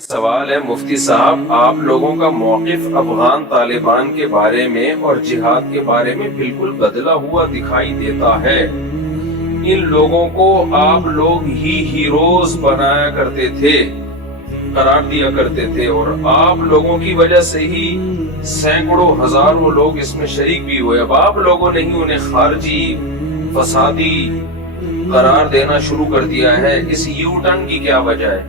سوال ہے مفتی صاحب، آپ لوگوں کا موقف افغان طالبان کے بارے میں اور جہاد کے بارے میں بالکل بدلا ہوا دکھائی دیتا ہے۔ ان لوگوں کو آپ لوگ ہی ہیروز بنایا کرتے تھے، قرار دیا کرتے تھے، اور آپ لوگوں کی وجہ سے ہی سینکڑوں ہزاروں لوگ اس میں شریک بھی ہوئے۔ اب آپ لوگوں نے ہی انہیں خارجی فسادی قرار دینا شروع کر دیا ہے۔ اس یو ٹرن کی کیا وجہ ہے؟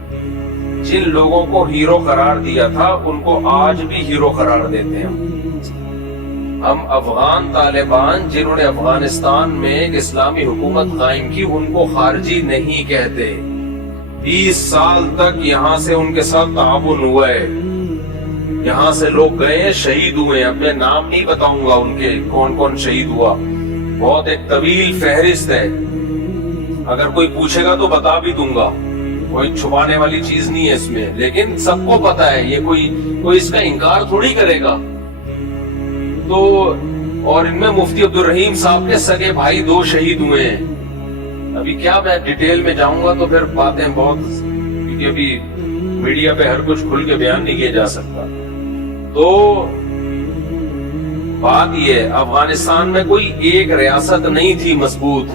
جن لوگوں کو ہیرو قرار دیا تھا ان کو آج بھی ہیرو قرار دیتے ہیں ہم۔ افغان طالبان جنہوں نے افغانستان میں ایک اسلامی حکومت قائم کی، ان کو خارجی نہیں کہتے۔ 20 سال تک یہاں سے ان کے ساتھ تعاون ہوا ہے، یہاں سے لوگ گئے شہید ہوئے۔ اب میں نام نہیں بتاؤں گا ان کے کون کون شہید ہوا، بہت ایک طویل فہرست ہے، اگر کوئی پوچھے گا تو بتا بھی دوں گا، کوئی چھپانے والی چیز نہیں ہے اس میں، لیکن سب کو پتا ہے، یہ کوئی اس کا انکار تھوڑی کرے گا۔ تو اور ان میں مفتی عبدالرحیم صاحب کے سگے بھائی 2 شہید ہوئے ہیں۔ ابھی کیا میں ڈیٹیل میں جاؤں گا تو پھر باتیں بہت، کیونکہ ابھی میڈیا پہ ہر کچھ کھل کے بیان نہیں کیا جا سکتا۔ تو بات یہ، افغانستان میں کوئی ایک ریاست نہیں تھی مضبوط،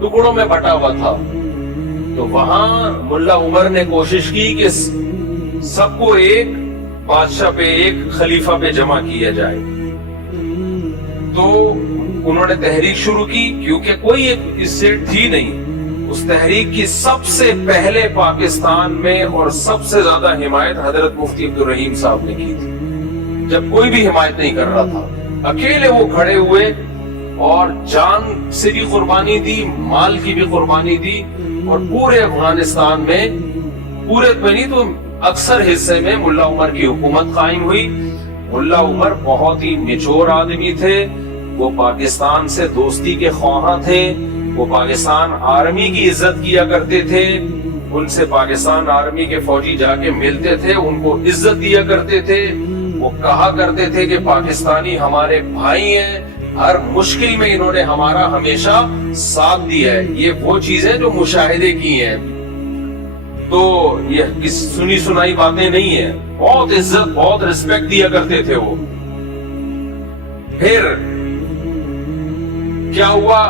ٹکڑوں میں بٹا ہوا تھا۔ تو وہاں ملا عمر نے کوشش کی کہ سب کو ایک بادشاہ پہ، ایک خلیفہ پہ جمع کیا جائے۔ تو انہوں نے تحریک شروع کی، کیونکہ کوئی ایک اسٹیٹ تھی نہیں۔ اس تحریک کی سب سے پہلے پاکستان میں اور سب سے زیادہ حمایت حضرت مفتی عبدالرحیم صاحب نے کی تھی، جب کوئی بھی حمایت نہیں کر رہا تھا۔ اکیلے وہ کھڑے ہوئے اور جان سے بھی قربانی دی، مال کی بھی قربانی دی، اور پورے افغانستان میں، پورے نہیں تو اکثر حصے میں ملا عمر کی حکومت قائم ہوئی۔ ملا عمر بہت ہی نچور آدمی تھے، وہ پاکستان سے دوستی کے خواہاں تھے، وہ پاکستان آرمی کی عزت کیا کرتے تھے، ان سے پاکستان آرمی کے فوجی جا کے ملتے تھے، ان کو عزت دیا کرتے تھے۔ وہ کہا کرتے تھے کہ پاکستانی ہمارے بھائی ہیں، ہر مشکل میں انہوں نے ہمارا ہمیشہ ساتھ دیا ہے۔ یہ وہ چیزیں جو مشاہدے کی ہیں، تو یہ سنی سنائی باتیں نہیں ہیں۔ بہت عزت، بہت ریسپیکٹ دیا کرتے تھے وہ۔ پھر کیا ہوا؟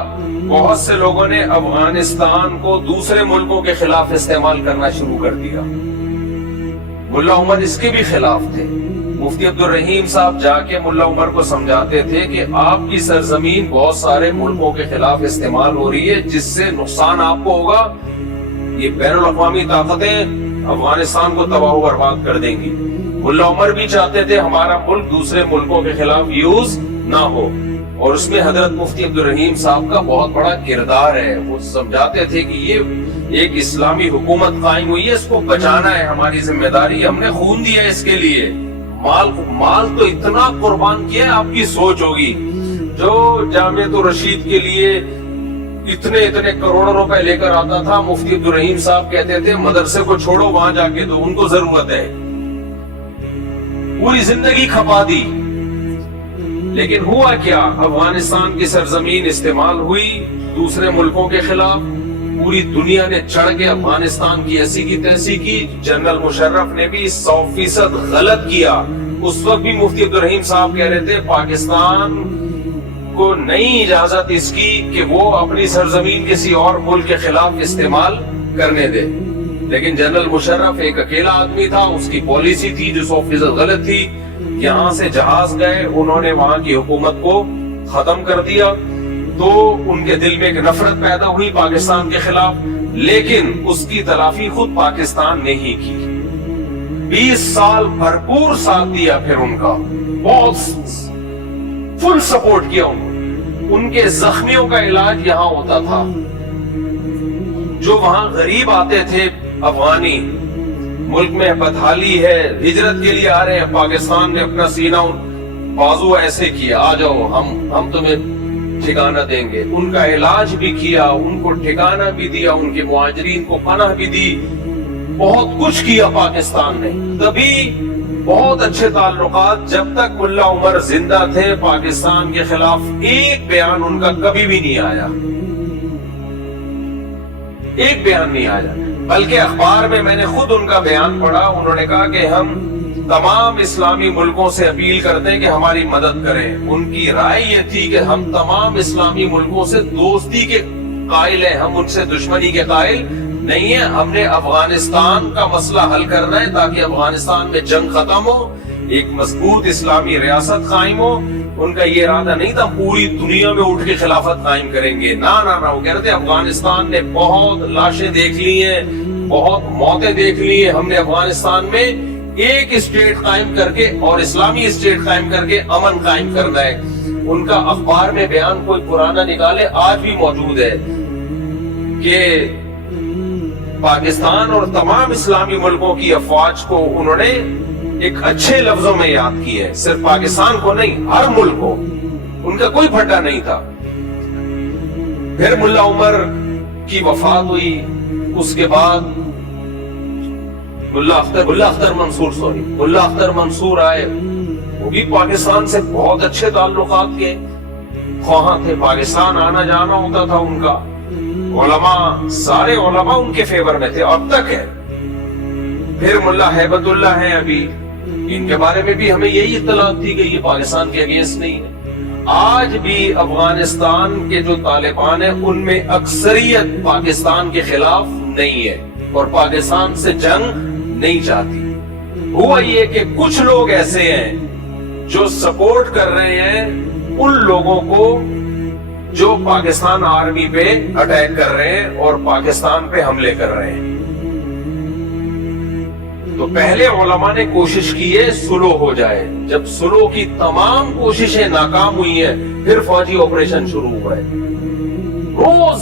بہت سے لوگوں نے افغانستان کو دوسرے ملکوں کے خلاف استعمال کرنا شروع کر دیا۔ ملا عمر اس کے بھی خلاف تھے۔ مفتی عبدالرحیم صاحب جا کے ملا عمر کو سمجھاتے تھے کہ آپ کی سرزمین بہت سارے ملکوں کے خلاف استعمال ہو رہی ہے، جس سے نقصان آپ کو ہوگا، یہ بین الاقوامی طاقتیں افغانستان کو تباہ و برباد کر دیں گی۔ ملا عمر بھی چاہتے تھے ہمارا ملک دوسرے ملکوں کے خلاف یوز نہ ہو، اور اس میں حضرت مفتی عبدالرحیم صاحب کا بہت بڑا کردار ہے۔ وہ سمجھاتے تھے کہ یہ ایک اسلامی حکومت قائم ہوئی ہے، اس کو بچانا ہے ہماری ذمہ داری، ہم نے خون دیا اس کے لیے، مال تو اتنا قربان کیا ہے، آپ کی سوچ ہوگی۔ جو جامعۃ الرشید کے لیے اتنے کروڑوں روپے لے کر آتا تھا، مفتی عبدالرحیم صاحب کہتے تھے مدرسے کو چھوڑو، وہاں جا کے تو ان کو ضرورت ہے۔ پوری زندگی کھپا دی، لیکن ہوا کیا؟ افغانستان کی سرزمین استعمال ہوئی دوسرے ملکوں کے خلاف، پوری دنیا نے چڑھ کے افغانستان کی ایسی کی تیسی کی۔ جنرل مشرف نے بھی 100% غلط کیا۔ اس وقت بھی مفتی عبدالرحیم صاحب کہہ رہے تھے پاکستان کو نہیں اجازت اس کی کہ وہ اپنی سرزمین کسی اور ملک کے خلاف استعمال کرنے دے، لیکن جنرل مشرف ایک اکیلا آدمی تھا، اس کی پالیسی تھی جو 100% غلط تھی۔ یہاں سے جہاز گئے، انہوں نے وہاں کی حکومت کو ختم کر دیا، تو ان کے دل میں ایک نفرت پیدا ہوئی پاکستان کے خلاف، لیکن اس کی تلافی خود پاکستان نے ہی کی۔ 20 سال بھرپور ساتھ دیا، پھر ان کا بہت فل سپورٹ کیا، ان کے زخمیوں کا علاج یہاں ہوتا تھا۔ جو وہاں غریب آتے تھے افغانی، ملک میں بدحالی ہے، ہجرت کے لیے آ رہے ہیں، پاکستان نے اپنا سینہ بازو ایسے کیا، آ جاؤ ہم تمہیں ٹھکانہ دیں گے۔ ان کا علاج بھی کیا، ان کو ٹھکانہ بھی دیا، ان کے مہاجرین کو پناہ بھی دی، بہت کچھ کیا پاکستان نے۔ تبھی بہت اچھے تعلقات، جب تک ملا عمر زندہ تھے پاکستان کے خلاف ایک بیان ان کا کبھی بھی نہیں آیا، ایک بیان نہیں آیا۔ بلکہ اخبار میں نے خود ان کا بیان پڑھا. انہوں نے کہا کہ ہم تمام اسلامی ملکوں سے اپیل کرتے ہیں کہ ہماری مدد کریں. ان کی رائے یہ تھی کہ ہم تمام اسلامی ملکوں سے دوستی کے قائل ہیں, ہم ان سے دشمنی کے قائل نہیں ہیں. ہم نے افغانستان کا مسئلہ حل کرنا ہے تاکہ افغانستان میں جنگ ختم ہو, ایک مضبوط اسلامی ریاست قائم ہو. ان کا یہ ارادہ نہیں تھا پوری دنیا میں اٹھ کے خلافت قائم کریں گے. نہ وہ کہہ رہے تھے افغانستان نے بہت لاشیں دیکھ لی ہیں, بہت موتیں دیکھ لی ہیں, ہم نے افغانستان میں ایک اسٹیٹ قائم کر کے اور اسلامی اسٹیٹ قائم کر کے امن قائم کرنا ہے. ان کا اخبار میں بیان کوئی پرانا نکالے, آج بھی موجود ہے کہ پاکستان اور تمام اسلامی ملکوں کی افواج کو انہوں نے ایک اچھے لفظوں میں یاد کی ہے, صرف پاکستان کو نہیں ہر ملک کو. ان کا کوئی پھٹا نہیں تھا. پھر ملا عمر کی وفات ہوئی, اس کے بعد ملا اختر منصور آئے. وہ بھی پاکستان سے بہت اچھے تعلقات کے خواہاں تھے, پاکستان آنا جانا ہوتا تھا ان کا. علماء, سارے علماء ان کے فیور میں تھے, اب تک ہے. پھر ملا ہیبت اللہ ہیں ابھی, ان کے بارے میں بھی ہمیں یہی اطلاعات دی گئی, یہ پاکستان کے اگینسٹ نہیں ہے. آج بھی افغانستان کے جو طالبان ہیں ان میں اکثریت پاکستان کے خلاف نہیں ہے اور پاکستان سے جنگ نہیں چاہتی. ہوا یہ کہ کچھ لوگ ایسے ہیں جو سپورٹ کر رہے ہیں ان لوگوں کو جو پاکستان آرمی پہ اٹیک کر رہے ہیں اور پاکستان پہ حملے کر رہے ہیں. تو پہلے علماء نے کوشش کی ہے سلو ہو جائے. جب سلو کی تمام کوششیں ناکام ہوئی ہیں پھر فوجی آپریشن شروع ہوا ہے. روز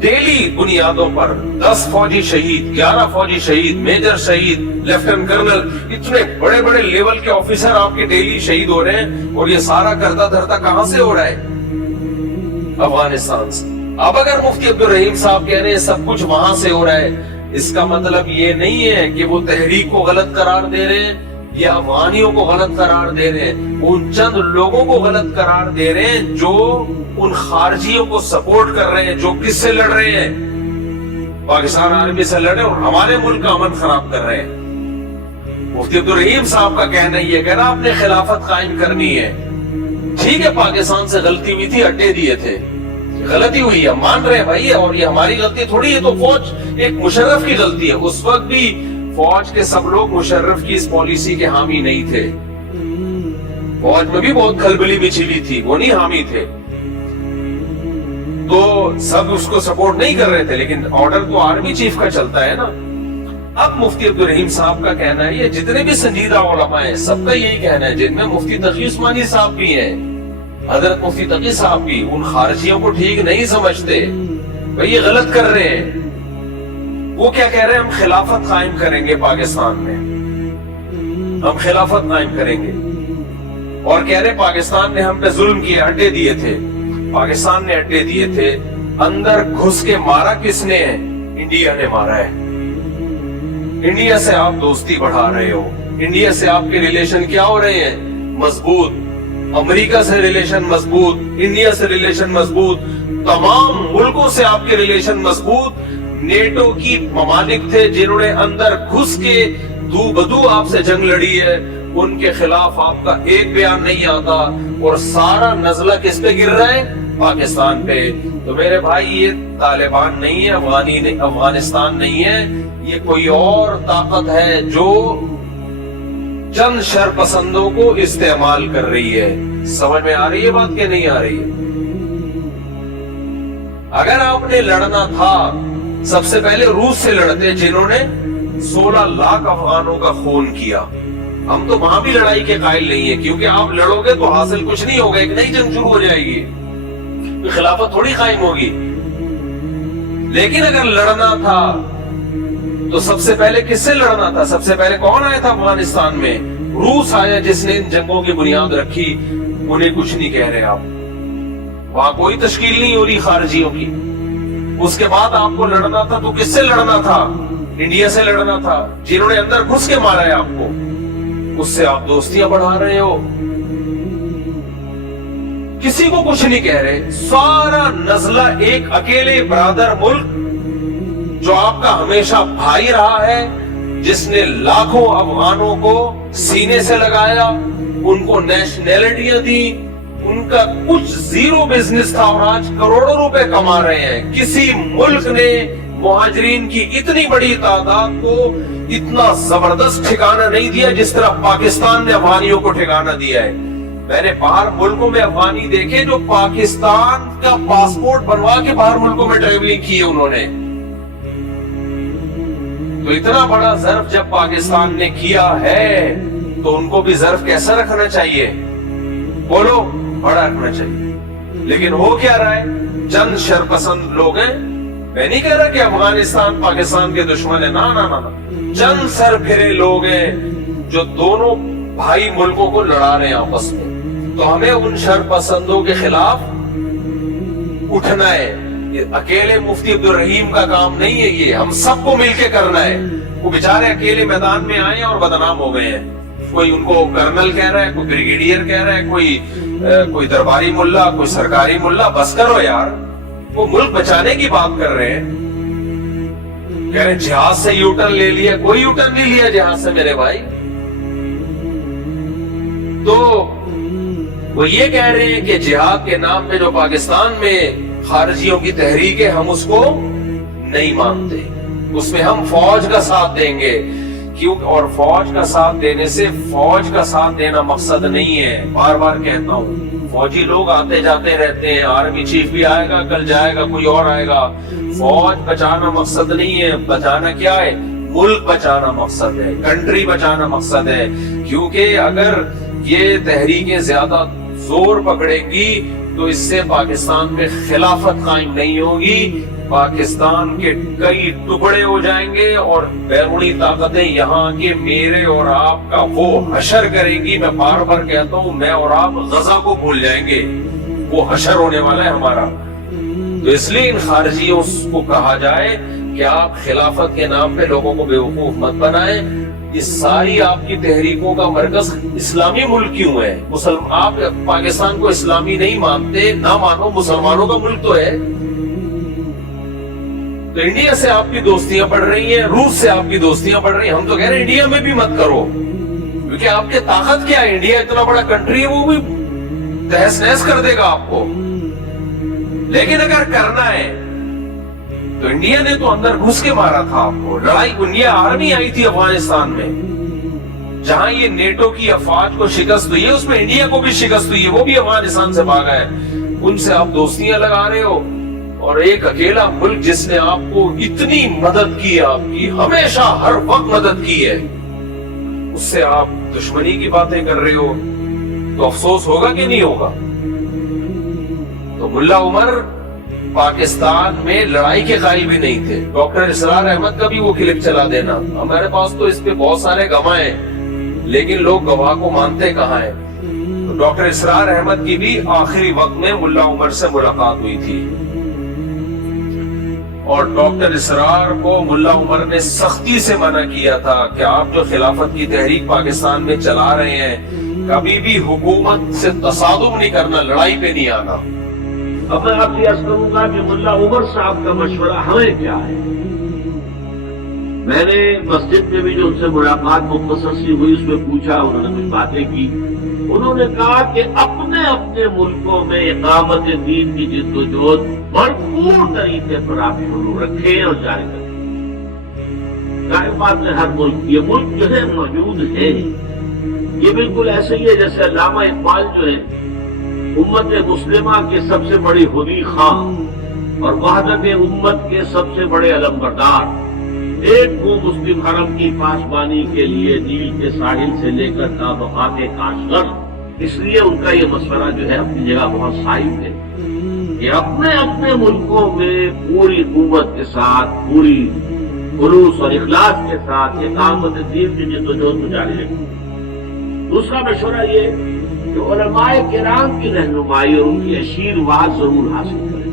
ڈیلی بنیادوں پر 10 فوجی شہید, 11 فوجی شہید, میجر شہید, لیفٹیننٹ کرنل, اتنے بڑے بڑے لیول کے آفیسر آپ کے ڈیلی شہید ہو رہے ہیں. اور یہ سارا کرتا دھرتا کہاں سے ہو رہا ہے؟ افغانستان سے. اب اگر مفتی عبدالرحیم صاحب کہہ رہے ہیں سب کچھ وہاں سے ہو رہا ہے, اس کا مطلب یہ نہیں ہے کہ وہ تحریک کو غلط قرار دے رہے ہیں یا افغانیوں کو غلط قرار دے رہے ہیں. ان چند لوگوں کو غلط قرار دے رہے ہیں جو ان خارجیوں کو سپورٹ کر رہے ہیں, جو کس سے لڑ رہے ہیں؟ پاکستان آرمی سے لڑے اور ہمارے ملک کا امن خراب کر رہے ہیں. مفتی عبدالرحیم صاحب کا کہنا یہ کہ آپ نے خلافت قائم کرنی ہے. ٹھیک ہے پاکستان سے غلطی ہوئی تھی, اڈے دیے تھے, غلطی ہوئی ہے, مان رہے ہیں بھائی, اور یہ ہماری غلطی تھوڑی ہے. تو فوج ایک مشرف کی غلطی ہے. اس وقت بھی فوج کے سب لوگ مشرف کی اس پالیسی کے حامی نہیں تھے. فوج میں بھی بہت کھلبلی بچھی ہوئی تھی, وہ نہیں حامی تھے. تو سب اس کو سپورٹ نہیں کر رہے تھے, لیکن آرڈر تو آرمی چیف کا چلتا ہے نا. اب مفتی عبدالرحیم صاحب کا کہنا ہے, یہ جتنے بھی سنجیدہ علماء ہیں سب کا یہی کہنا ہے, جن میں مفتی تقی عثمانی صاحب بھی ہیں, حضرت مفتی تقی صاحب بھی, ان خارجیوں کو ٹھیک نہیں سمجھتے, بھئی یہ غلط کر رہے ہیں. وہ کیا کہہ رہے ہیں؟ ہم خلافت قائم کریں گے پاکستان میں, ہم خلافت قائم کریں گے. اور کہہ رہے پاکستان نے ہم پہ ظلم کیا, اڈے دیے تھے. پاکستان نے اڈے دیے تھے, اندر گھس کے مارا کس نے ہے؟ انڈیا نے مارا ہے. انڈیا سے آپ دوستی بڑھا رہے ہو, انڈیا سے آپ کے ریلیشن کیا ہو رہے ہیں؟ مضبوط. امریکہ سے ریلیشن مضبوط, انڈیا سے ریلیشن مضبوط, تمام ملکوں سے آپ کے ریلیشن مضبوط. نیٹو کی ممالک تھے جنہوں نے اندر گھس کے دو بدو آپ سے جنگ لڑی ہے, ان کے خلاف آپ کا ایک بیان نہیں آتا, اور سارا نزلہ کس پہ گر رہا ہے؟ پاکستان پہ. تو میرے بھائی یہ طالبان نہیں ہے, افغانستان نہیں ہے, یہ کوئی اور طاقت ہے جو چند شر پسندوں کو استعمال کر رہی ہے. سمجھ میں آ رہی ہے بات کہ نہیں آ رہی ہے؟ اگر آپ نے لڑنا تھا سب سے پہلے روس سے لڑتے, جنہوں نے 16 لاکھ افغانوں کا خون کیا. ہم تو وہاں بھی لڑائی کے قائل نہیں ہیں, کیونکہ آپ لڑو گے تو حاصل کچھ نہیں ہوگا, ایک نئی جنگ شروع ہو جائے گی, خلافت تھوڑی قائم ہوگی. لیکن اگر لڑنا تھا تو سب سے پہلے کس سے لڑنا تھا؟ سب سے پہلے کون آیا تھا افغانستان میں؟ روس آیا, جس نے ان جنگوں کی بنیاد رکھی. انہیں کچھ نہیں کہہ رہے آپ, وہاں کوئی تشکیل نہیں ہو رہی خارجیوں کی. اس کے بعد آپ کو لڑنا تھا تو کس سے لڑنا تھا؟ انڈیا سے لڑنا تھا, جنہوں نے اندر گھس کے مارا ہے آپ کو. اس سے آپ دوستیاں بڑھا رہے ہو, کسی کو کچھ نہیں کہہ رہے. سارا نزلہ ایک اکیلے برادر ملک جو آپ کا ہمیشہ بھائی رہا ہے, جس نے لاکھوں افغانوں کو سینے سے لگایا, ان کو نیشنلٹیاں دی, ان کا کچھ زیرو بزنس تھا اور آج کروڑوں روپے کما رہے ہیں. کسی ملک نے مہاجرین کی اتنی بڑی تعداد کو اتنا زبردست ٹھکانہ نہیں دیا جس طرح پاکستان نے افغانیوں کو ٹھکانہ دیا ہے. میں نے باہر ملکوں میں افغانی دیکھے جو پاکستان کا پاسپورٹ بنوا کے باہر ملکوں میں ٹریولنگ کی ہے انہوں نے. تو اتنا بڑا ظرف جب پاکستان نے کیا ہے تو ان کو بھی ظرف کیسا رکھنا چاہیے؟ بولو, بڑا رکھنا چاہیے. لیکن ہو کیا رہا ہے؟ چند شرپسند لوگ ہیں. میں نہیں کہہ رہا کہ افغانستان پاکستان کے دشمن ہے, نا. چند سر پھرے لوگ ہیں جو دونوں بھائی ملکوں کو لڑا رہے ہیں آپس میں. تو ہمیں ان شرپسندوں کے خلاف اٹھنا ہے. یہ اکیلے مفتی عبدالرحیم کا کام نہیں ہے, یہ ہم سب کو مل کے کرنا ہے. وہ بیچارے اکیلے میدان میں آئے اور بدنام ہو گئے ہیں. کوئی ان کو کرنل کہہ رہا ہے, کوئی بریگیڈیئر کہہ رہا ہے, کوئی درباری ملا, کوئی سرکاری ملا. بس کرو یار, وہ ملک بچانے کی بات کر رہے ہیں. کہہ رہے جہاز سے یو ٹرن لے لیا. کوئی یو ٹرن نہیں لیا جہاز سے میرے بھائی. تو وہ یہ کہہ رہے ہیں کہ جہاد کے نام پہ جو پاکستان میں خارجیوں کی تحریک ہے ہم اس کو نہیں مانتے, اس میں ہم فوج کا ساتھ دیں گے. کیوں؟ اور فوج کا ساتھ دینے سے, فوج کا ساتھ دینا مقصد نہیں ہے. بار بار کہتا ہوں, فوجی لوگ آتے جاتے رہتے ہیں, آرمی چیف بھی آئے گا, کل جائے گا, کوئی اور آئے گا. فوج بچانا مقصد نہیں ہے. بچانا کیا ہے؟ ملک بچانا مقصد ہے, کنٹری بچانا مقصد ہے. کیونکہ اگر یہ تحریکیں زیادہ زور پکڑیں گی تو اس سے پاکستان میں خلافت قائم نہیں ہوگی. پاکستان کے کئی ٹکڑے ہو جائیں گے اور بیرونی طاقتیں یہاں کے میرے اور آپ کا وہ حشر کریں گی. میں بار بار کہتا ہوں, میں اور آپ غزہ کو بھول جائیں گے. وہ حشر ہونے والا ہے ہمارا. تو اس لیے ان خارجیوں کو کہا جائے کہ آپ خلافت کے نام پہ لوگوں کو بیوقوف مت بنائیں. یہ ساری آپ کی تحریکوں کا مرکز اسلامی ملک کیوں ہے؟ آپ پاکستان کو اسلامی نہیں مانتے, نہ مانو, مسلمانوں کا ملک تو ہے. تو انڈیا سے آپ کی دوستیاں بڑھ رہی ہیں, روس سے آپ کی دوستیاں بڑھ رہی ہیں. ہم تو کہہ رہے ہیں انڈیا میں بھی مت کرو, کیونکہ آپ کی طاقت کیا ہے؟ انڈیا اتنا بڑا کنٹری ہے, وہ بھی تہس نہس کر دے گا آپ کو. لیکن اگر کرنا ہے تو انڈیا نے تو اندر گھس کے مارا تھا آپ کو. لڑائی, انڈیا آرمی آئی تھی افغانستان میں, جہاں یہ نیٹو کی افواج کو شکست ہوئی ہے اس میں انڈیا کو بھی شکست ہوئی ہے, وہ بھی افغانستان سے بھاگا ہے. ان سے آپ دوستیاں لگا رہے ہو, اور ایک اکیلا ملک جس نے آپ کو اتنی مدد کی, آپ کی ہمیشہ ہر وقت مدد کی ہے, اس سے آپ دشمنی کی باتیں کر رہے ہو. تو افسوس ہوگا کہ نہیں ہوگا؟ تو ملا عمر پاکستان میں لڑائی کے قائل بھی نہیں تھے. ڈاکٹر اسرار احمد کا بھی وہ کلپ چلا دینا. ہمارے پاس تو اس پہ بہت سارے گواہ ہیں, لیکن لوگ گواہ کو مانتے کہاں ہیں. تو ڈاکٹر اسرار احمد کی بھی آخری وقت میں ملا عمر سے ملاقات ہوئی تھی, اور ڈاکٹر اسرار کو ملا عمر نے سختی سے منع کیا تھا کہ آپ جو خلافت کی تحریک پاکستان میں چلا رہے ہیں, کبھی بھی حکومت سے تصادم نہیں کرنا, لڑائی پہ نہیں آنا. اب میں آپ سے عرض کروں گا کہ ملا عمر صاحب کا مشورہ ہمیں کیا ہے. میں نے مسجد میں بھی جو ان سے ملاقات مختصر سی ہوئی اس میں پوچھا, انہوں نے کچھ باتیں کی. انہوں نے کہا کہ اپنے اپنے ملکوں میں اقامت دین کی جدوجہد بھرپور طریقے پر آپ شروع رکھیں اور جاری رکھیں. ظاہر بات ہے ہر ملک, یہ ملک جو ہے موجود ہے, یہ بالکل ایسے ہی ہے جیسے علامہ اقبال جو ہے امت مسلمہ کے سب سے بڑی حدی خواہ اور وحدت امت کے سب سے بڑے علمبردار, ایک وہ مسلم حرم کی پاسبانی کے لیے نیل کے ساحل سے لے کر طبقات کاشغر. اس لیے ان کا یہ مشورہ جو ہے اپنی جگہ بہت صائب ہے کہ اپنے اپنے ملکوں میں پوری قوت کے ساتھ, پوری خلوص اور اخلاص کے ساتھ اقامت دین کی جدوجہد کو جاری رکھیں. دوسرا مشورہ یہ کہ علماء کرام کی رہنمائی اور ان کی آشیرواد ضرور حاصل کریں.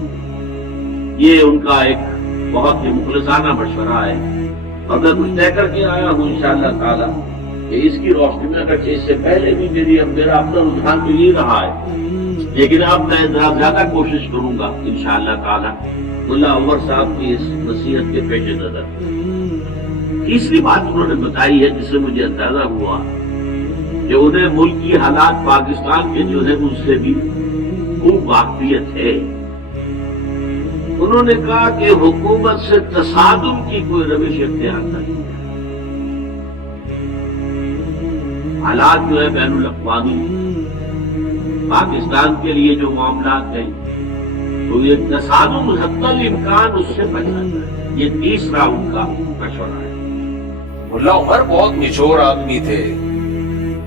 یہ ان کا ایک بہت ہی مخلصانہ مشورہ ہے, اور میں کچھ طے کر کے آیا ہوں انشاءاللہ تعالی کہ اس کی روشنی میں اگرچہ اس سے پہلے بھی میرا اپنا رجحان تو یہ رہا ہے لیکن اب میں ذرا زیادہ کوشش کروں گا انشاءاللہ تعالی ملا عمر صاحب کی اس نصیحت کے پیش نظر۔ تیسری بات انہوں نے بتائی ہے جس سے مجھے اندازہ ہوا کہ انہیں ملک کی حالات پاکستان کے جو ہے اس سے بھی خوب واقفیت ہے۔ انہوں نے کہا کہ حکومت سے تصادم کی کوئی روش اختیار نہیں ہے۔ حالات جو ہے بین الاقوامی پاکستان کے لیے جو معاملات ہیں تو یہ تصادم حتی الامکان اس سے بچنا چاہیے، یہ تیسرا ان کا مشورہ ہے۔ ملا عمر بہت نچوڑ آدمی تھے،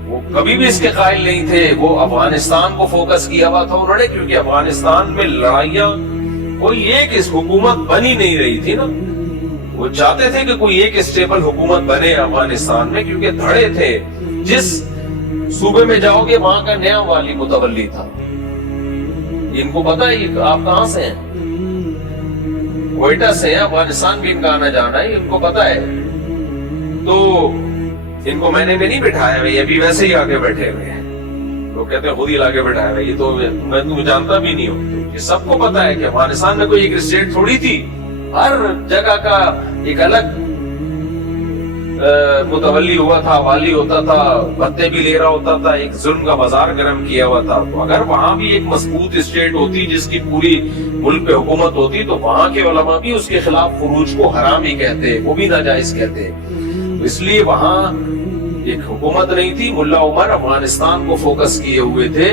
وہ کبھی بھی اس کے قائل نہیں تھے، وہ افغانستان کو فوکس کیا ہوا تھا انہوں نے، کیونکہ افغانستان میں لڑائیاں کوئی ایک اس حکومت بنی نہیں رہی تھی نا، وہ چاہتے تھے کہ کوئی ایک اسٹیبل حکومت بنے افغانستان میں، کیونکہ دھڑے تھے، جس صوبے میں جاؤ گے وہاں کا نیا والی متولی تھا۔ ان کو پتا ہے آپ کہاں سے ہیں، کوئٹہ سے ہیں، افغانستان بھی ان کا آنا جانا ہے، ان کو پتا ہے۔ تو ان کو میں نے بھی نہیں بٹھایا ہوئے، یہ بھی ویسے ہی آگے بیٹھے ہوئے ہیں، لوگ کہتے ہیں خود ہی لاگے بٹھایا ہوئے، یہ تو میں تمہیں جانتا بھی نہیں ہوں۔ یہ سب کو پتا ہے کہ افغانستان میں کوئی ایک اسٹیٹ تھوڑی تھی، ہر جگہ کا ایک الگ متولی ہوا تھا، والی ہوتا تھا، بھتے بھی لے رہا ہوتا تھا، ایک ظلم کا بازار گرم کیا ہوا تھا۔ تو اگر وہاں بھی ایک مضبوط اسٹیٹ ہوتی جس کی پوری ملک پہ حکومت ہوتی تو وہاں کے علماء بھی اس کے خلاف خروج کو حرام ہی کہتے، وہ بھی ناجائز کہتے۔ اس لیے وہاں ایک حکومت نہیں تھی، ملا عمر افغانستان کو فوکس کیے ہوئے تھے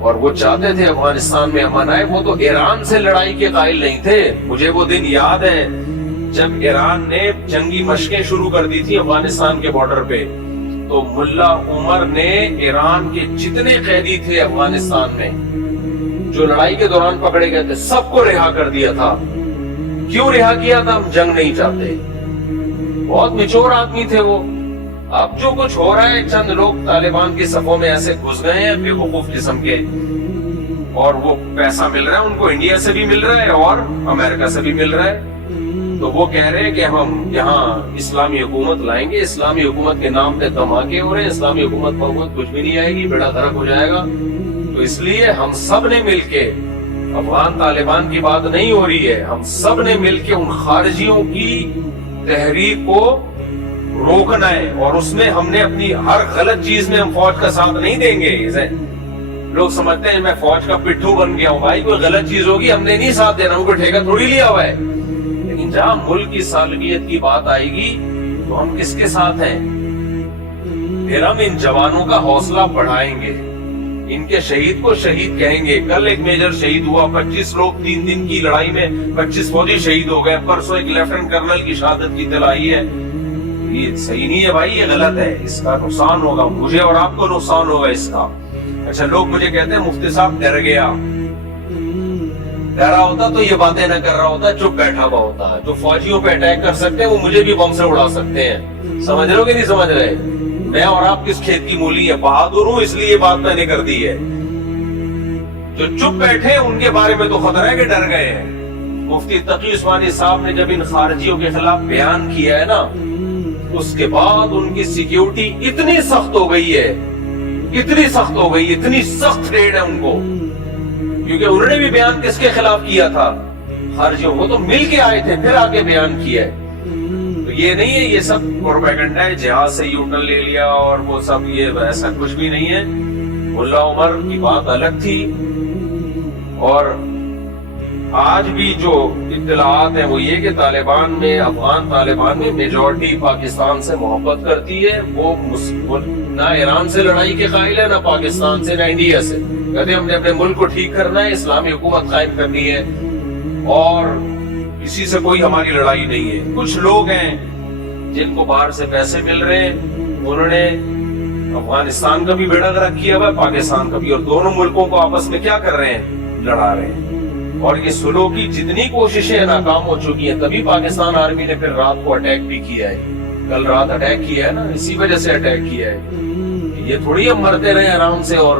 اور وہ چاہتے تھے افغانستان میں امن آئے۔ وہ تو ایران سے لڑائی کے قائل نہیں تھے۔ مجھے وہ دن یاد ہے جب ایران نے جنگی مشقیں شروع کر دی تھی افغانستان کے بارڈر پہ، تو ملا عمر نے ایران کے جتنے قیدی تھے افغانستان میں جو لڑائی کے دوران پکڑے گئے تھے سب کو رہا کر دیا تھا۔ کیوں رہا کیا تھا؟ ہم جنگ نہیں چاہتے۔ بہت نچوڑ آدمی تھے وہ۔ اب جو کچھ ہو رہا ہے، چند لوگ طالبان کی صفوں میں ایسے گھس گئے ہیں بے وقوف قسم کے، اور وہ پیسہ مل رہا ہے ان کو، انڈیا سے بھی مل رہا ہے اور امریکہ سے بھی مل رہا ہے، تو وہ کہہ رہے ہیں کہ ہم یہاں اسلامی حکومت لائیں گے، اسلامی حکومت کے نام پہ دھماکے ہو رہے ہیں، اسلامی حکومت کچھ بھی نہیں آئے گی، بیڑا غرق ہو جائے گا۔ تو اس لیے ہم سب نے مل کے، افغان طالبان کی بات نہیں ہو رہی ہے، ہم سب نے مل کے ان خارجیوں کی تحریک کو روکنا ہے، اور اس میں ہم نے اپنی ہر غلط چیز میں ہم فوج کا ساتھ نہیں دیں گے۔ لوگ سمجھتے ہیں میں فوج کا پٹھو بن گیا ہوں، بھائی کوئی غلط چیز ہوگی ہم نے نہیں ساتھ دینا، ان کو ٹھیکہ تھوڑی لیا ہوا ہے، لیکن جہاں ملک کی صالحیت کی بات آئے گی تو ہم کس کے ساتھ ہیں؟ پھر ہم ان جوانوں کا حوصلہ بڑھائیں گے، ان کے شہید کو شہید کہیں گے۔ کل ایک میجر شہید ہوا، 25 لوگ 3 دن کی لڑائی میں 25 فوجی شہید ہو گئے، پرسوں ایک لیفٹیننٹ کرنل کی شہادت کی اطلاع آئی ہے۔ یہ صحیح نہیں ہے بھائی، یہ غلط ہے، اس کا نقصان ہوگا، مجھے اور آپ کو نقصان ہوگا اس کا۔ اچھا لوگ مجھے کہتے ہیں مفتی صاحب ڈر گیا، ڈرا ہوتا تو یہ باتیں نہ کر رہا ہوتا، چپ بیٹھا ہوا ہوتا ہے۔ جو فوجیوں پہ اٹیک کر سکتے ہیں وہ مجھے بھی بم سے اڑا سکتے ہیں، سمجھ رہے ہو کہ نہیں سمجھ رہے؟ میں اور آپ کس کھیت کی مولی ہے، بہادر ہوں اس لیے یہ بات میں نے کر دی ہے۔ جو چپ بیٹھے ان کے بارے میں تو خطرہ ہے کہ ڈر گئے ہیں۔ مفتی تقی عثمانی صاحب نے جب ان خارجیوں کے خلاف بیان کیا ہے نا، اس کے بعد ان کی سیکیورٹی اتنی سخت ہو گئی ہے، اتنی سخت ہو گئی، اتنی سخت ریڈ ہے ان کو، کیونکہ انہوں نے بھی بیان کس کے خلاف کیا تھا؟ خارجیوں کو، تو مل کے آئے تھے پھر آگے بیان کیا ہے۔ تو یہ نہیں ہے یہ سب پروپیگنڈا ہے، جہاز سے یوٹرن لے لیا اور وہ سب، یہ ایسا کچھ بھی نہیں ہے۔ ملا عمر کی بات الگ تھی، اور آج بھی جو اطلاعات ہیں وہ یہ کہ طالبان میں، افغان طالبان میں میجورٹی پاکستان سے محبت کرتی ہے، وہ نہ ایران سے لڑائی کے قائل ہے، نہ پاکستان سے، نہ انڈیا سے۔ کہتے ہیں ہم نے اپنے ملک کو ٹھیک کرنا ہے، اسلامی حکومت قائم کرنی ہے، اور کسی سے کوئی ہماری لڑائی نہیں ہے۔ کچھ لوگ ہیں جن کو باہر سے پیسے مل رہے ہیں، انہوں نے افغانستان کا بھی بیڑا غرق کیا ہوا ہے، پاکستان کا بھی، اور دونوں ملکوں کو آپس میں کیا کر رہے ہیں؟ لڑا رہے ہیں۔ اور یہ سلو کی جتنی کوششیں ناکام ہو چکی ہیں، تبھی پاکستان آرمی نے پھر رات کو اٹیک بھی کیا ہے، کل رات اٹیک کیا ہے نا، اسی وجہ سے اٹیک کیا ہے۔ یہ تھوڑی ہم مرتے رہے آرام سے اور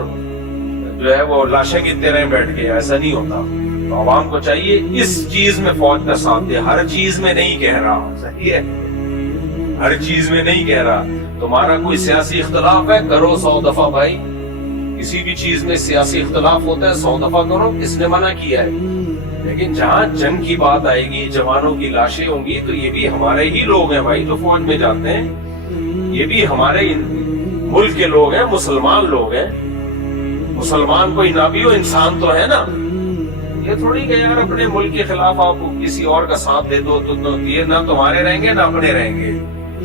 جو ہے وہ لاشیں گنتے رہے بیٹھ کے، ایسا نہیں ہوتا۔ تو عوام کو چاہیے اس چیز میں فوج کا ساتھ دے، ہر چیز میں نہیں کہہ رہا، صحیح ہے، ہر چیز میں نہیں کہہ رہا۔ تمہارا کوئی سیاسی اختلاف ہے، کرو 100 دفعہ بھائی، کسی بھی چیز میں سیاسی اختلاف ہوتا ہے 100 دفعہ کرو، اس نے منع کیا ہے، لیکن جہاں جنگ کی بات آئے گی، جوانوں کی لاشیں ہوں گی، تو یہ بھی ہمارے ہی لوگ ہیں بھائی جو فوج میں جاتے ہیں، یہ بھی ہمارے ملک کے لوگ ہیں، مسلمان لوگ ہیں، مسلمان کوئی نہ بھی ہو انسان تو ہے نا۔ یہ تھوڑی کہ یار اپنے ملک کے خلاف آپ کسی اور کا ساتھ دے دو تو یہ نہ تمہارے رہیں گے نہ اپنے رہیں گے،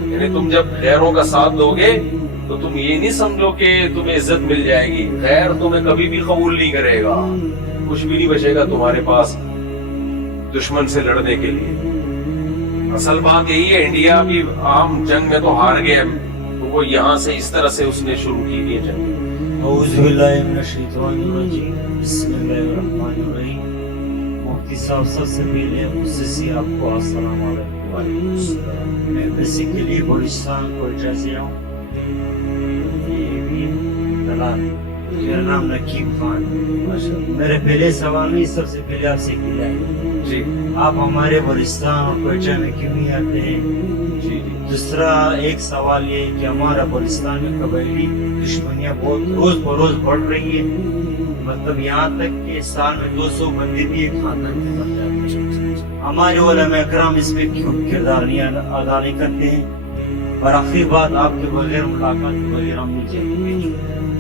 یعنی تم جب غیروں کا ساتھ دو گے تو تم یہ نہیں سمجھو کہ تمہیں عزت مل جائے گی، غیر تمہیں کبھی بھی قبول نہیں کرے گا، کچھ بھی نہیں بچے گا تمہارے پاس دشمن سے لڑنے کے لیے۔ اصل بات یہی ہے، انڈیا بھی عام جنگ میں تو ہار گیا، تو وہ یہاں سے اس طرح سے اس نے شروع کی یہ جنگ۔ اعوذ باللہ من الشیطان الرجیم، بسم اللہ الرحمن الرحیم۔ مفتی صاحب سب سے پہلے خصوصی آپ کو السلام علیکم۔ وعلیکم السلام۔ میں بیسیکلی بلوچستان کوئٹہ سے ہوں، یہ بھی طلال، میرا نام نقیب خان۔ میرے پہلے سوال نہیں، سب سے پہلے آپ سے کیا ہے جی آپ ہمارے بلوچستان اور کوئٹہ میں کیوں نہیں آتے ہیں؟ جی دوسرا ایک سوال یہ ہے کہ ہمارا بلوچستان میں قبائلی دشمنیاں بہت روز بروز بڑھ رہی ہے، مطلب یہاں تک کہ سال میں 200 بندے بھی ایک خاندان میں مر جاتے ہیں۔ ہمارے علماء اکرام اس میں کیوں کردار نہیں ادا نہیں کرتے ہیں؟ اور آخری بات، آپ کے بغیر ملاقات کے بغیر ہم نہیں چاہتے۔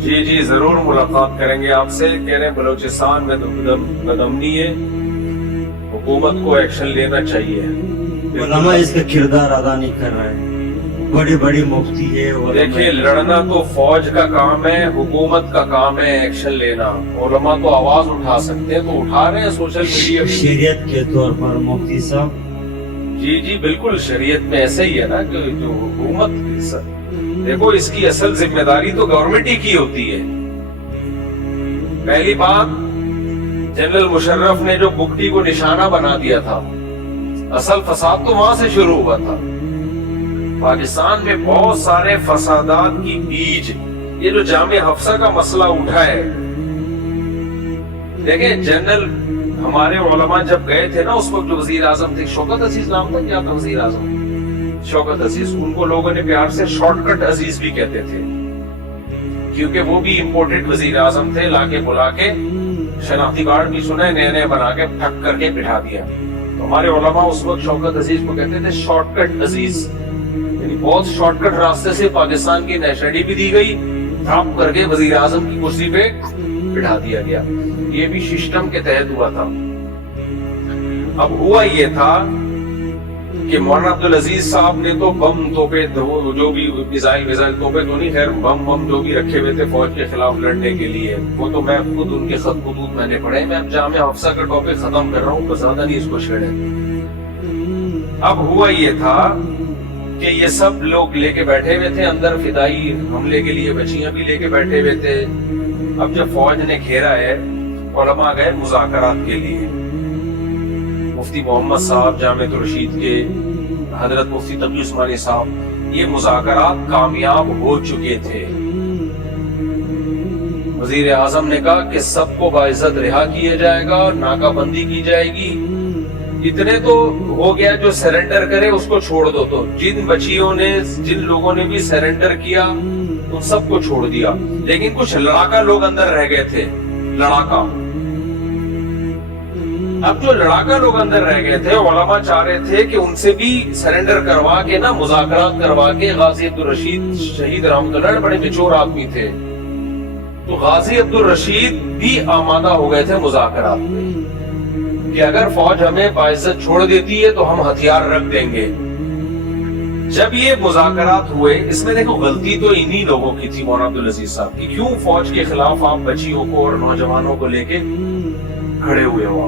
جی جی ضرور ملاقات کریں گے آپ سے۔ کہہ رہے ہیں بلوچستان میں تو بدامنی ہے، حکومت کو ایکشن لینا چاہیے۔ علماء اس کا کردار ادا نہیں کر رہے ہیں، بڑی بڑی مفتی ہے۔ دیکھیں لڑنا تو فوج کا کام ہے، حکومت کا کام ہے ایکشن لینا۔ علماء تو آواز اٹھا سکتے ہیں تو اٹھا رہے ہیں سوشل میڈیا پہ۔ شریعت کے طور پر مفتی صاحب، جی جی بالکل، شریعت میں ایسے ہی ہے نا کہ جو حکومت، دیکھو اس کی اصل ذمہ داری تو گورنمنٹ ہی کی ہوتی ہے۔ پہلی بات، جنرل مشرف نے جو بگٹی کو نشانہ بنا دیا تھا، اصل فساد تو وہاں سے شروع ہوا تھا۔ پاکستان میں بہت سارے فسادات کی بیج، یہ جو جامع حفصہ کا مسئلہ اٹھا ہے، دیکھیں جنرل ہمارے علماء جب گئے تھے نا، اس وقت جو وزیر اعظم تھے، شوکت عزیز نام تھا، کیا تھا وزیر اعظم؟ شوکت عزیز، ان کو لوگوں نے پیار سے شارٹ کٹ عزیز بھی کہتے تھے، کیونکہ وہ بھی امپورٹڈ وزیر اعظم تھے، لا کے بلا کے شناختی کارڈ بھی سنے نئے نئے بنا کے ٹھک کر کے بٹھا دیا۔ تو ہمارے علماء اس وقت شوکت عزیز کو کہتے تھے شارٹ کٹ عزیز، یعنی بہت شارٹ کٹ راستے سے پاکستان کی نیشنلٹی بھی دی گئی، ڈراپ کر کے وزیر اعظم کی کرسی پہ بٹھا دیا گیا۔ یہ بھی سسٹم کے تحت ہوا تھا۔ اب ہوا یہ تھا کہ مولانا عبدالعزیز صاحب نے تو بم توپے، جو بھی میزائل توپے تو نہیں، خیر بم جو بھی رکھے ہوئے تھے فوج کے خلاف لڑنے کے لیے، وہ تو میں خود ان کے خط خطوط میں نے پڑھے۔ میں اب جامع حفصہ کا ٹاپک ختم کر رہا ہوں، زیادہ نہیں اس کو چھیڑے۔ اب ہوا یہ تھا کہ یہ سب لوگ لے کے بیٹھے ہوئے تھے اندر، فدائی حملے کے لیے بچیاں بھی لے کے بیٹھے ہوئے تھے۔ اب جب فوج نے گھیرا ہے، علماء گئے مذاکرات کے لیے، مفتی محمد صاحب جامعۃ الرشید کے، حضرت مفتی تقی عثمانی صاحب، یہ مذاکرات کامیاب ہو چکے تھے۔ وزیر اعظم نے کہا کہ سب کو باعزت رہا کیا جائے گا، ناکہ بندی کی جائے گی، اتنے تو ہو گیا، جو سیرنڈر کرے اس کو چھوڑ دو۔ تو جن بچیوں نے، جن لوگوں نے بھی سیرنڈر کیا ان سب کو چھوڑ دیا، لیکن کچھ لڑاکا لوگ اندر رہ گئے تھے، لڑاکا۔ اب جو لڑاکا لوگ اندر رہ گئے تھے، علماء چاہ رہے تھے کہ ان سے بھی سرنڈر کروا کے نا، مذاکرات کروا کے، غازی عبدالرشید شہید رحمۃ اللہ بڑے میچور آدمی تھے، تو غازی عبدالرشید بھی آمادہ ہو گئے تھے مذاکرات میں کہ اگر فوج ہمیں باعزت چھوڑ دیتی ہے تو ہم ہتھیار رکھ دیں گے۔ جب یہ مذاکرات ہوئے، اس میں دیکھو غلطی تو انہی لوگوں کی تھی، مولانا عبدالعزیز صاحب کی، کیوں فوج کے خلاف آپ بچیوں کو اور نوجوانوں کو لے کے کھڑے ہوئے ہو؟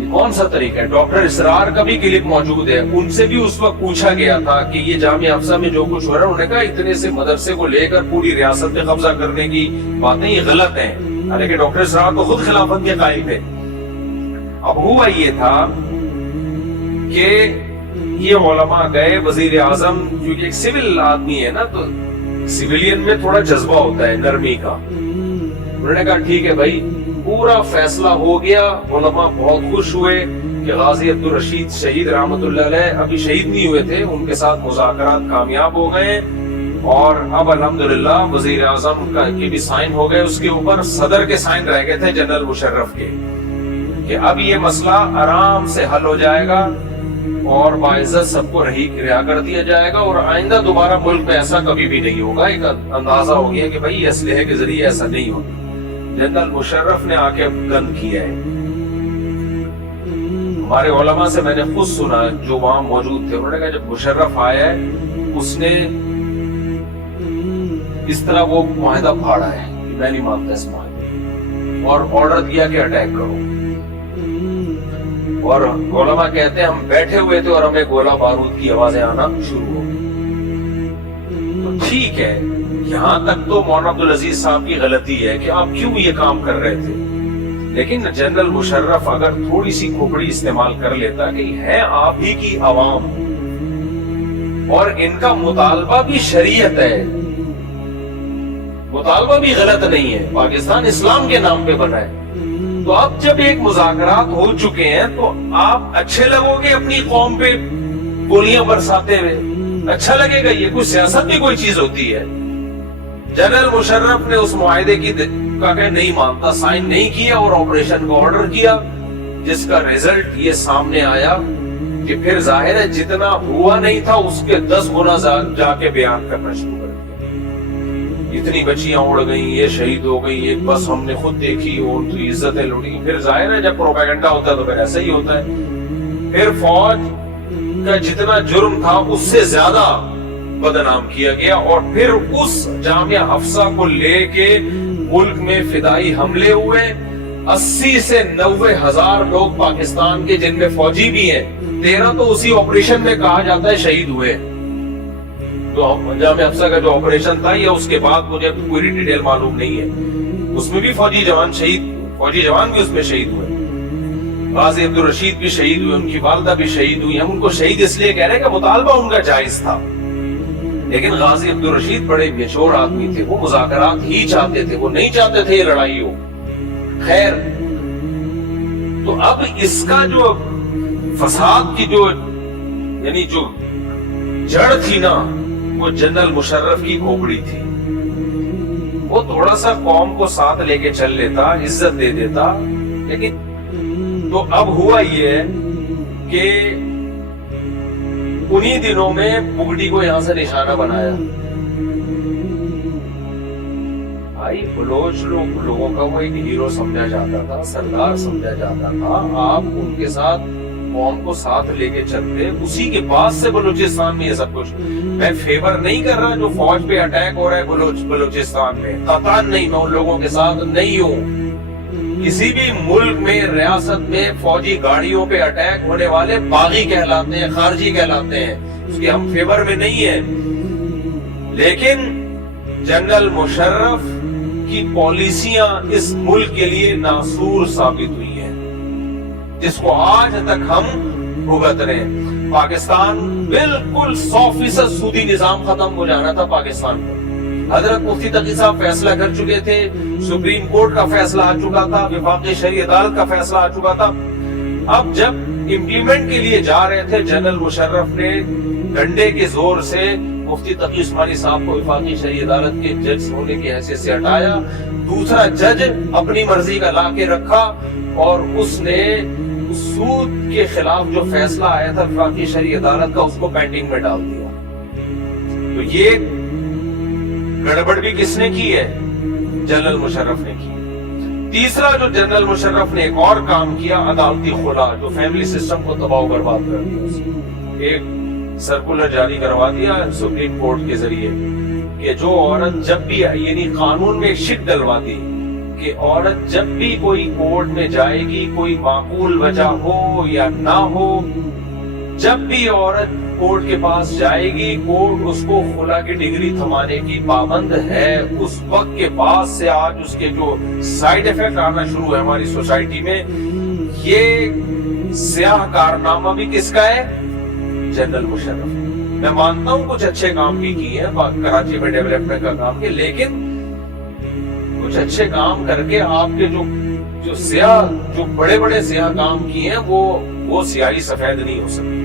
یہ کون سا طریقہ ہے؟ ڈاکٹر اسرار کا بھی کلپ موجود ہے، ان سے بھی اس وقت پوچھا گیا تھا کہ یہ جامعہ حفصہ میں جو کچھ ہو رہا ہے، انہوں نے کہا اتنے سے مدرسے کو لے کر پوری ریاست پہ قبضہ کرنے کی باتیں یہ غلط ہیں، حالانکہ ڈاکٹر اسرار تو خود خلافت کے قائل تھے۔ اب ہوا یہ تھا کہ یہ علماء گئے، وزیر اعظم کیونکہ ایک سول آدمی ہے نا، تو سویلین میں تھوڑا جذبہ ہوتا ہے نرمی کا، انہوں نے کہا ٹھیک ہے بھائی، پورا فیصلہ ہو گیا۔ علماء بہت خوش ہوئے کہ غازی عبدالرشید شہید رحمۃ اللہ علیہ ابھی شہید نہیں ہوئے تھے، ان کے ساتھ مذاکرات کامیاب ہو گئے، اور اب الحمدللہ وزیر اعظم کے بھی سائن ہو گئے اس کے اوپر، صدر کے سائن رہ گئے تھے جنرل مشرف کے، کہ اب یہ مسئلہ آرام سے حل ہو جائے گا اور باعزت سب کو رہا کر دیا جائے گا، اور آئندہ دوبارہ ملک میں ایسا کبھی بھی نہیں ہوگا۔ ایک اندازہ ہو گیا کہ بھائی اسلحے کے ذریعے ایسا نہیں ہوگا۔ جنرل مشرف نے آ کے بند کیا ہے۔ ہمارے علماء سے میں نے خود سنا جو وہاں موجود تھے، انہوں نے کہا جب مشرف آیا ہے اس نے اس طرح وہ معاہدہ پھاڑا ہے کہ میں نہیں مانتا اس معاہدے، اور آرڈر دیا کہ اٹیک کرو، اور علماء کہتے ہیں ہم بیٹھے ہوئے تھے اور ہمیں گولہ بارود کی آوازیں آنا شروع ہو گئی۔ تو ٹھیک ہے، یہاں تک تو مولانا عبدالعزیز صاحب کی غلطی ہے کہ آپ کیوں یہ کام کر رہے تھے، لیکن جنرل مشرف اگر تھوڑی سی کھوپڑی استعمال کر لیتا کہ ہے آپ ہی کی عوام اور ان کا مطالبہ بھی شریعت ہے، مطالبہ بھی غلط نہیں ہے، پاکستان اسلام کے نام پہ بنا ہے، تو اب جب ایک مذاکرات ہو چکے ہیں تو آپ اچھے لگو گے اپنی قوم پہ گولیاں برساتے ہوئے، اچھا لگے گا؟ یہ کوئی سیاست بھی کوئی چیز ہوتی ہے؟ جنرل مشرف نے اس معاہدے کی کا کہ نہیں مانتا، سائن نہیں کیا اور آپریشن کو آرڈر کیا، جس کا ریزلٹ یہ سامنے آیا کہ پھر ظاہر ہے جتنا ہوا نہیں تھا اس کے 10 گنا جا کے بیان کرنا شروع کر دیا۔ اتنی بچیاں اڑ گئیں، یہ شہید ہو گئی، ایک بس ہم نے خود دیکھی اور تو عزتیں لوٹی۔ پھر ظاہر ہے جب پروپیگنڈا ہوتا ہے تو پھر ایسا ہی ہوتا ہے۔ پھر فوج کا جتنا جرم تھا اس سے زیادہ بدنام کیا گیا، اور پھر اس جامعہ حفصہ کو لے کے ملک میں فدائی حملے ہوئے۔ 80 سے 90 ہزار لوگ پاکستان کے، جن میں فوجی بھی ہیں، 13 تو اسی آپریشن میں کہا جاتا ہے شہید ہوئے۔ تو جامعہ حفصہ کا جو آپریشن تھا یا اس کے بعد مجھے پوری ڈیٹیل معلوم نہیں ہے، اس میں بھی فوجی جوان بھی اس میں شہید ہوئے۔ غازی عبدالرشید بھی شہید ہوئے، ان کی والدہ بھی شہید ہوئی۔ ہم ان کو شہید اس لیے کہہ رہے ہیں کہ مطالبہ ان کا جائز تھا، لیکن غازی عبدالرشید بڑے میچور آدمی تھے، وہ مذاکرات ہی چاہتے تھے، وہ نہیں چاہتے تھے یہ لڑائی ہو۔ خیر، تو اب اس کا جو فساد کی جو جڑ تھی نا، وہ جنرل مشرف کی کھوپڑی تھی۔ وہ تھوڑا سا قوم کو ساتھ لے کے چل لیتا، عزت دے دیتا، لیکن تو اب ہوا یہ ہے کہ انہی دنوں میں بگٹی کو یہاں سے نشانہ بنایا۔ بھائی بلوچ لوگوں کا وہ ایک ہیرو سمجھا جاتا تھا، سردار سمجھا جاتا تھا، آپ ان کے ساتھ قوم کو ساتھ لے کے چلتے، اسی کے بعد سے بلوچستان میں یہ سب کچھ۔ میں فیور نہیں کر رہا جو فوج پہ اٹیک ہو رہا ہے بلوچستان میں، قطعاً نہیں، میں ان لوگوں کے ساتھ نہیں ہوں۔ کسی بھی ملک میں، ریاست میں فوجی گاڑیوں پہ اٹیک ہونے والے باغی کہلاتے ہیں، خارجی کہلاتے ہیں، اس کے ہم فیور میں نہیں ہیں۔ لیکن جنرل مشرف کی پالیسیاں اس ملک کے لیے ناسور ثابت ہوئی ہیں، جس کو آج تک ہم بھگت رہے ہیں۔ پاکستان بالکل 100% سودی نظام ختم ہو جانا تھا پاکستان میں۔ حضرت مفتی تقی صاحب فیصلہ کر چکے تھے، سپریم کورٹ کا فیصلہ آ چکا تھا، وفاقی شرعی عدالت کا فیصلہ آ چکا تھا۔ اب جب امپلیمنٹ کے لیے جا رہے تھے، جنرل مشرف نے ڈنڈے کے زور سے مفتی تقی عثمانی صاحب کو وفاقی شرعی عدالت کے جج ہونے کی حیثیت سے ہٹایا، دوسرا جج اپنی مرضی کا لا کے رکھا، اور اس نے سود کے خلاف جو فیصلہ آیا تھا وفاقی شرعی عدالت کا، اس کو پینڈنگ میں ڈال دیا۔ تو یہ گڑبڑ بھی کس نے کی ہے؟ جنرل مشرف نے کی۔ تیسرا جو جنرل مشرف نے ایک اور کام کیا، عدالتی خلا، جو فیملی سسٹم کو تباہ و برباد کر دیا۔ اس نے ایک سرکولر جاری کروا دیا سپریم کورٹ کے ذریعے کہ جو عورت جب بھی، یعنی قانون میں شک ڈلوا دی کہ عورت جب بھی کوئی کورٹ میں جائے گی، کوئی معقول وجہ ہو یا نہ ہو، جب بھی عورت کورٹ کے پاس جائے گی، کورٹ اس کو خلا کی ڈگری تھمانے کی پابند ہے۔ اس وقت کے بعد سے آج اس کے جو سائیڈ ایفیکٹ آنا شروع ہے ہماری سوسائٹی میں، یہ سیاہ کارنامہ بھی کس کا ہے؟ جنرل مشرف۔ میں مانتا ہوں کچھ اچھے کام بھی کیے ہیں، کراچی میں ڈیولپمنٹ کا کام کیا، لیکن کچھ اچھے کام کر کے آپ کے جو سیاہ، جو بڑے بڑے سیاہ کام کیے ہیں، وہ سیاہی سفید نہیں ہو سکتی۔